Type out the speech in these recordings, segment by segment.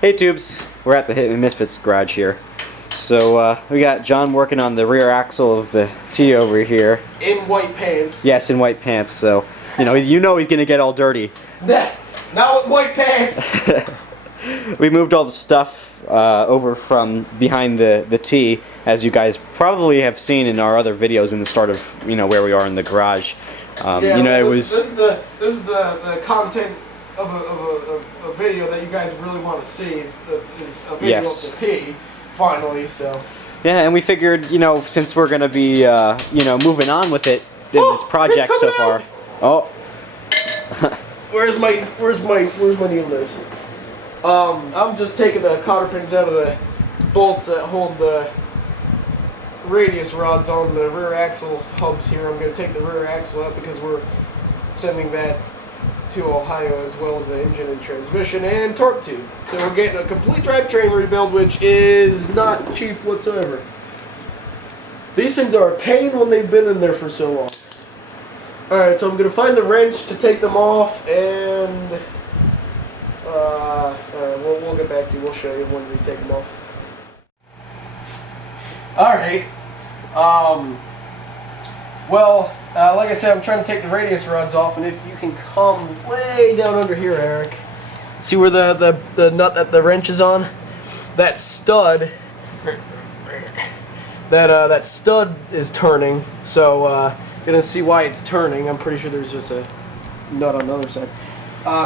Hey tubes, we're at the Hitandmissfits garage here. So we got John working on the rear axle of the T over here. In white pants. Yes, in white pants. So you know he's gonna get all dirty. Not with white pants. We moved all the stuff over from behind the T, as you guys probably have seen in our other videos in the start of where we are in the garage. This is the content of a video that you guys really want to see is a video of the T finally. So yeah, and we figured since we're gonna be moving on with it in its project so far. Oh, where's my needle nose? I'm just taking the cotter pins out of the bolts that hold the radius rods on the rear axle hubs here. I'm going to take the rear axle out because we're sending that to Ohio, as well as the engine and transmission and torque tube. So we're getting a complete drivetrain rebuild, which is not cheap whatsoever. These things are a pain when they've been in there for so long. Alright, so I'm going to find the wrench to take them off, and we'll get back to you. We'll show you when we take them off. Alright. Like I said, I'm trying to take the radius rods off, and if you can come way down under here, Eric. See where the nut that the wrench is on? That stud, that stud is turning, so you're gonna see why it's turning. I'm pretty sure there's just a nut on the other side.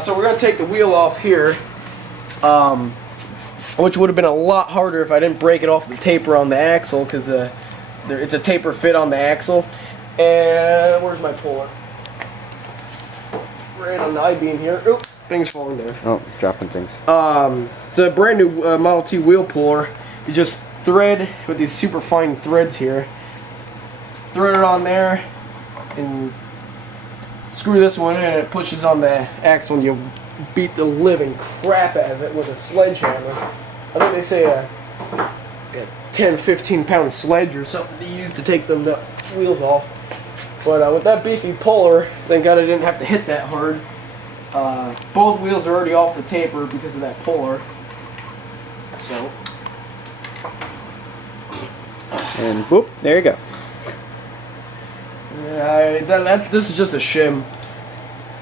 So we're gonna take the wheel off here, which would have been a lot harder if I didn't break it off the taper on the axle, because it's a taper fit on the axle. And where's my puller? Right on the I-beam here. Oop, things falling down. Oh, dropping things. It's a brand new Model T wheel puller. You just thread with these super fine threads here. Thread it on there and screw this one in, and it pushes on the axle, and you beat the living crap out of it with a sledgehammer. I think they say a 10-15 pound sledge or something to use to take them wheels off. But with that beefy puller, thank God I didn't have to hit that hard. Both wheels are already off the taper because of that puller. So, and whoop, there you go. This is just a shim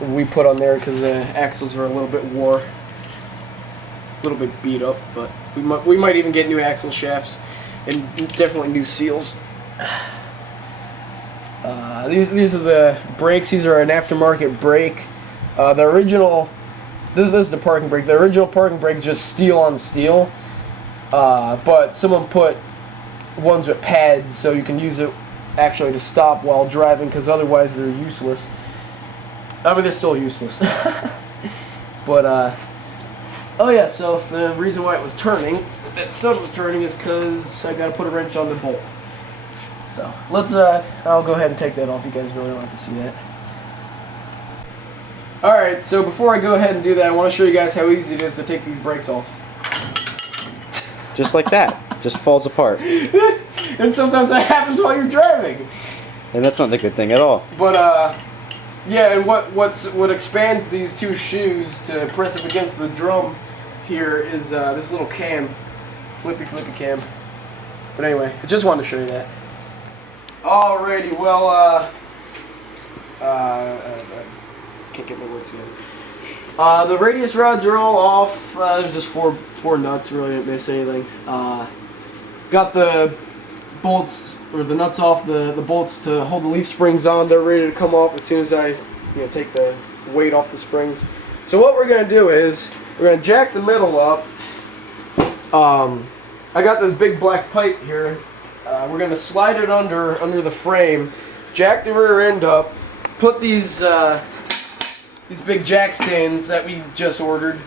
we put on there because the axles are a little bit wore, a little bit beat up. But we might even get new axle shafts and definitely new seals. These are the brakes. These are an aftermarket brake. The original, this is the parking brake. The original parking brake is just steel on steel, but someone put ones with pads so you can use it actually to stop while driving, because otherwise they're useless. I mean, they're still useless. But oh yeah, so the reason why it was turning, that stud was turning, is because I got to put a wrench on the bolt. So let's I'll go ahead and take that off. You guys really want to see that. Alright, so before I go ahead and do that, I want to show you guys how easy it is to take these brakes off. Just like that. Just falls apart. And sometimes that happens while you're driving. And that's not a good thing at all. But yeah, and what expands these two shoes to press up against the drum here is this little cam, flippy cam. But anyway, I just wanted to show you that. Alrighty, well, can't get my words together. The radius rods are all off. There's just four nuts. Really didn't miss anything. Got the bolts, or the nuts off the bolts to hold the leaf springs on. They're ready to come off as soon as I take the weight off the springs. So what we're gonna do is we're gonna jack the middle up. I got this big black pipe here. We're gonna slide it under the frame, jack the rear end up, put these big jack stands that we just ordered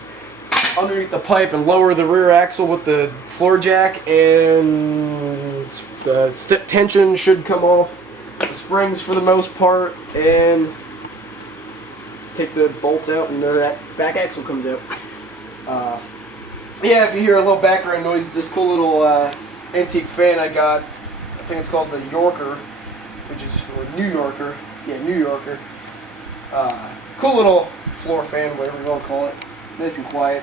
underneath the pipe, and lower the rear axle with the floor jack, and the tension should come off the springs for the most part, and take the bolts out, and that back axle comes out. Yeah, if you hear a little background noise, this cool little antique fan I got. I think it's called the Yorker, which is or New Yorker. Yeah, New Yorker. Cool little floor fan, whatever you want to call it. Nice and quiet.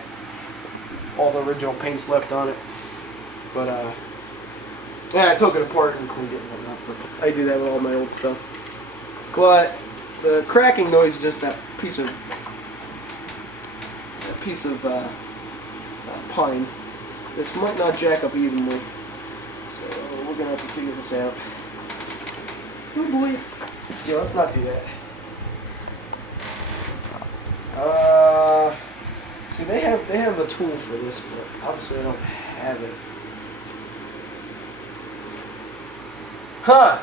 all the original paint's left on it. But yeah, I took it apart and cleaned it and whatnot. But I do that with all my old stuff. But the cracking noise is just that piece of pine. This might not jack up evenly, so we're gonna have to figure this out. Oh boy. Yeah, let's not do that. See, they have the tool for this, but obviously I don't have it. Huh.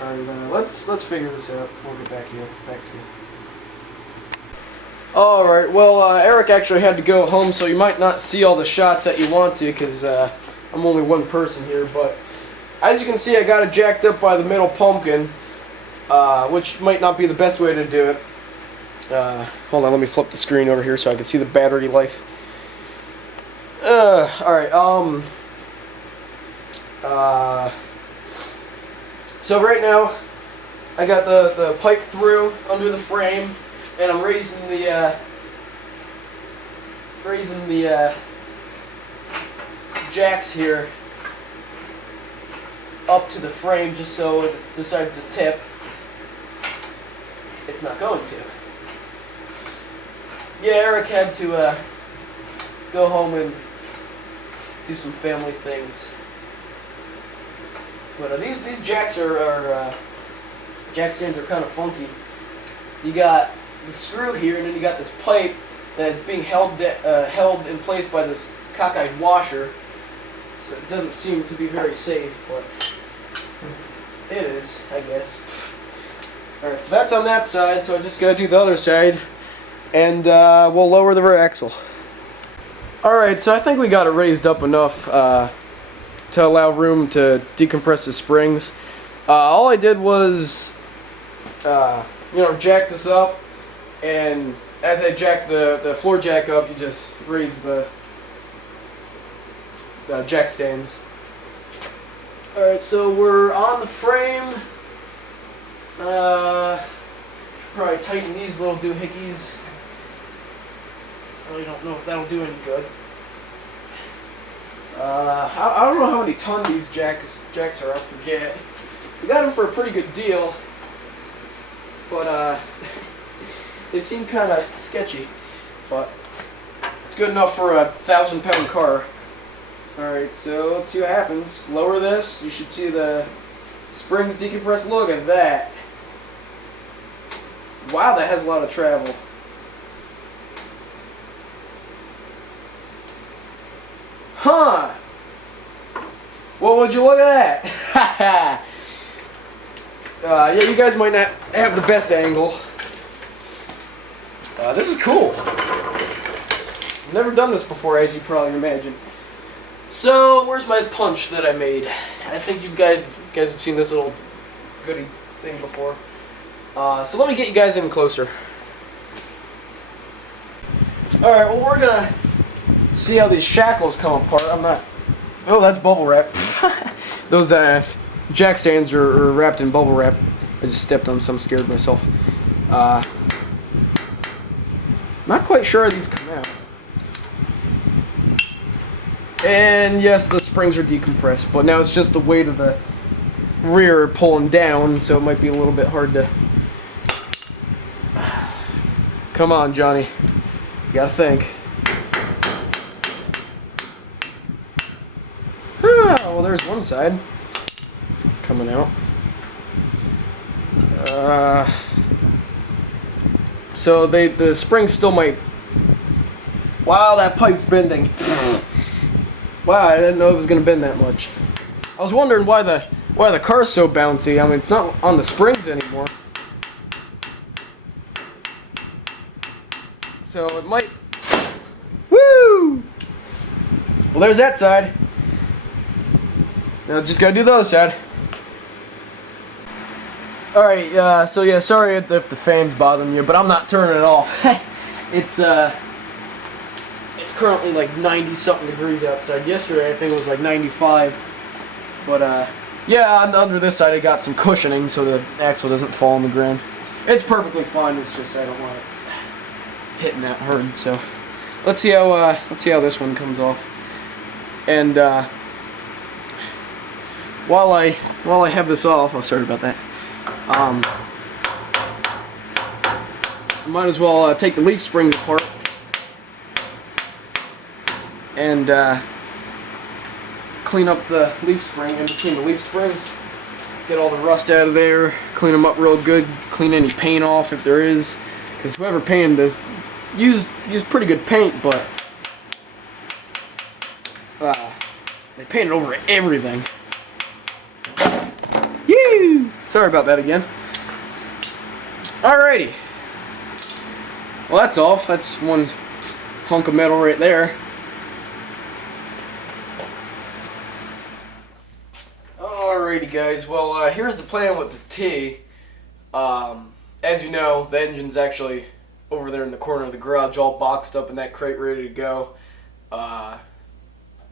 Alright, let's figure this out. We'll get back to you. Alright, well, Eric actually had to go home, so you might not see all the shots that you want to, because I'm only one person here, but as you can see, I got it jacked up by the middle pumpkin, which might not be the best way to do it. Hold on, let me flip the screen over here so I can see the battery life. Alright, so right now, I got the pipe through under the frame, and I'm raising the jacks here up to the frame just so if it decides to tip, it's not going to. Yeah, Eric had to go home and do some family things. But these jacks are jack stands are kind of funky. You got the screw here, and then you got this pipe that is being held in place by this cockeyed washer. So it doesn't seem to be very safe, but it is, I guess. Alright, so that's on that side, so I just gotta do the other side, and we'll lower the rear axle. Alright, so I think we got it raised up enough to allow room to decompress the springs. All I did was, jack this up, and as I jack the floor jack up, you just raise the jack stands. Alright, so we're on the frame. Should probably tighten these little doohickeys. I really don't know if that'll do any good. I don't know how many ton these jacks are, I forget. We got them for a pretty good deal, but they seem kind of sketchy, but it's good enough for a 1,000-pound car. Alright, so let's see what happens. Lower this, you should see the springs decompress. Look at that. Wow, that has a lot of travel. Huh. Well, would you look at that? Yeah, you guys might not have the best angle. This is cool. I've never done this before, as you probably imagine. So, where's my punch that I made? I think you guys have seen this little goody thing before. So let me get you guys in closer. Alright, well, we're gonna see how these shackles come apart. Oh, that's bubble wrap. Those jack stands are wrapped in bubble wrap. I just stepped on some, scared myself. Not quite sure how these come out. And yes, the springs are decompressed, but now it's just the weight of the rear pulling down, so it might be a little bit hard to... Come on, Johnny. You gotta think. Well, there's one side coming out. So the springs still might... Wow, that pipe's bending. Wow, I didn't know it was gonna bend that much. I was wondering why the car's so bouncy. I mean, it's not on the springs anymore. So it might... Woo! Well, there's that side. Now just gotta do the other side. Alright, so yeah, sorry if the fan's bothering you, but I'm not turning it off. It's currently like 90-something degrees outside. Yesterday I think it was like 95. But yeah, under this side I got some cushioning so the axle doesn't fall on the ground. It's perfectly fine, it's just I don't want it hitting that hard, so let's see how this one comes off. And while I have this off, oh, sorry about that. Might as well take the leaf springs apart and clean up the leaf spring in between the leaf springs. Get all the rust out of there. Clean them up real good. Clean any paint off if there is, because whoever painted this used pretty good paint, but they painted over everything. Yee! Sorry about that again. Alrighty. Well, that's off. That's one hunk of metal right there. Alrighty, guys. Well, here's the plan with the T. As you know, the engine's actually over there in the corner of the garage, all boxed up in that crate, ready to go.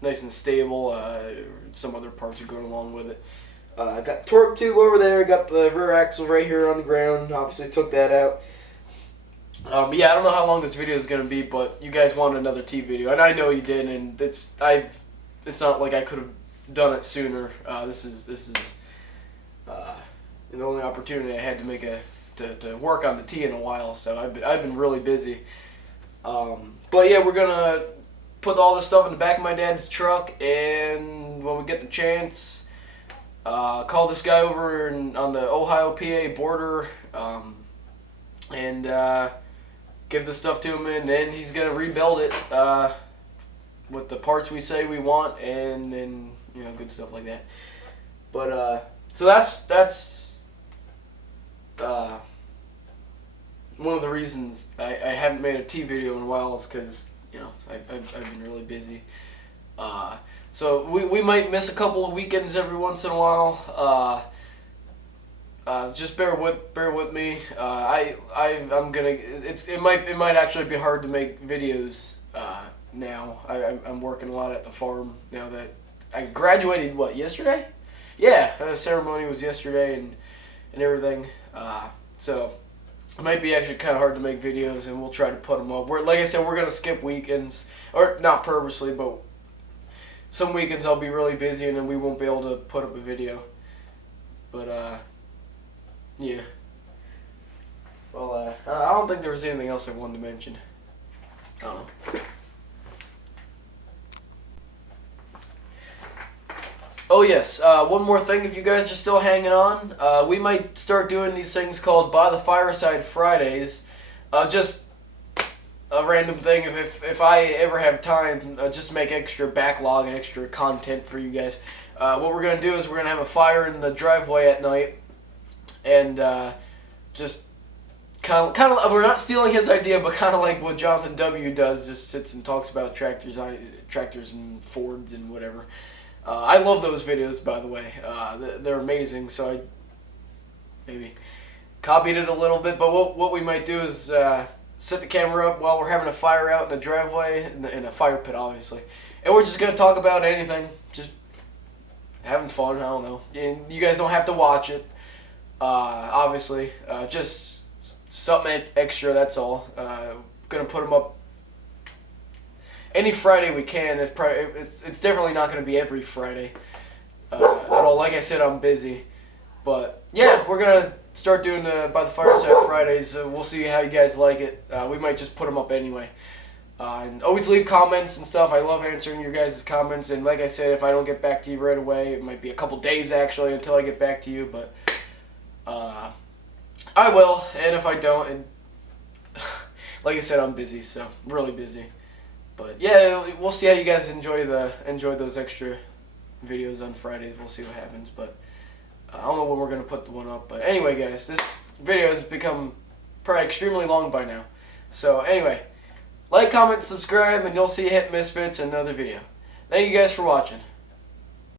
Nice and stable. Some other parts are going along with it. I got torque tube over there. Got the rear axle right here on the ground. Obviously took that out. Yeah, I don't know how long this video is gonna be, but you guys wanted another T video, and I know you did, and it's not like I could have done it sooner. This is the only opportunity I had to make to work on the T in a while, so I've been really busy. But yeah, we're gonna put all this stuff in the back of my dad's truck, and when we get the chance, call this guy over on the Ohio-PA border, and give the stuff to him, and then he's gonna rebuild it with the parts we say we want, and you know, good stuff like that. But so that's one of the reasons I haven't made a T video in a while, is because, you know, I've been really busy. So we might miss a couple of weekends every once in a while. Just bear with me. I'm gonna. It might actually be hard to make videos now. I'm working a lot at the farm now that I graduated. What, yesterday? Yeah, the ceremony was yesterday and everything. So it might be actually kind of hard to make videos, and we'll try to put them up. Like I said, we're gonna skip weekends, or not purposely, but some weekends I'll be really busy and then we won't be able to put up a video. But yeah. Well, I don't think there was anything else I wanted to mention. I don't know. Oh yes, one more thing, if you guys are still hanging on, we might start doing these things called By the Fireside Fridays. Just a random thing, if I ever have time, just make extra backlog and extra content for you guys. What we're going to do is we're going to have a fire in the driveway at night, and just kind of, we're not stealing his idea, but kind of like what Jonathan W. does, just sits and talks about tractors and Fords and whatever. I love those videos, by the way. They're amazing, so I maybe copied it a little bit, but what we might do is set the camera up while we're having a fire out in the driveway, in a fire pit, obviously. And we're just going to talk about anything, just having fun, I don't know. And you guys don't have to watch it, obviously. Just something extra, that's all. Going to put them up any Friday we can. It's definitely not going to be every Friday at all. Like I said, I'm busy. But yeah, we're going to start doing the By the Fireside Fridays. We'll see how you guys like it. We might just put them up anyway. And always leave comments and stuff. I love answering your guys' comments. And like I said, if I don't get back to you right away, it might be a couple days actually until I get back to you. But I will. And if I don't, and like I said, I'm busy, so I'm really busy. But yeah, we'll see how you guys enjoy those extra videos on Fridays. We'll see what happens. But I don't know when we're going to put the one up. But anyway, guys, this video has become probably extremely long by now. So anyway, like, comment, subscribe, and you'll see Hitandmissfits in another video. Thank you guys for watching.